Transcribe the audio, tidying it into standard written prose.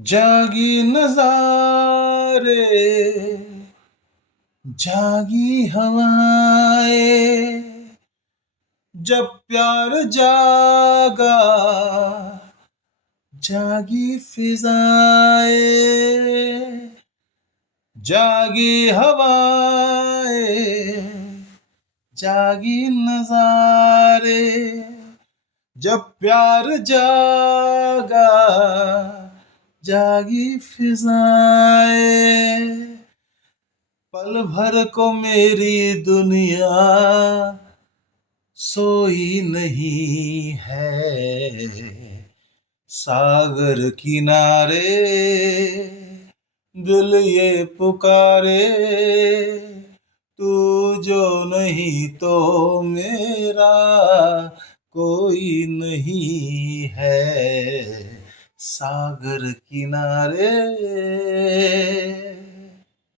जागी नज़ारे, जागी हवाएं, जब प्यार जागा, जागी फिजाएं, जागी हवाएं, जागी नज़ारे, जब प्यार जागा, जागी फिजाएं। पल भर को मेरी दुनिया सोई नहीं है, सागर किनारे दिल ये पुकारे, तू जो नहीं तो मेरा कोई नहीं है, सागर किनारे।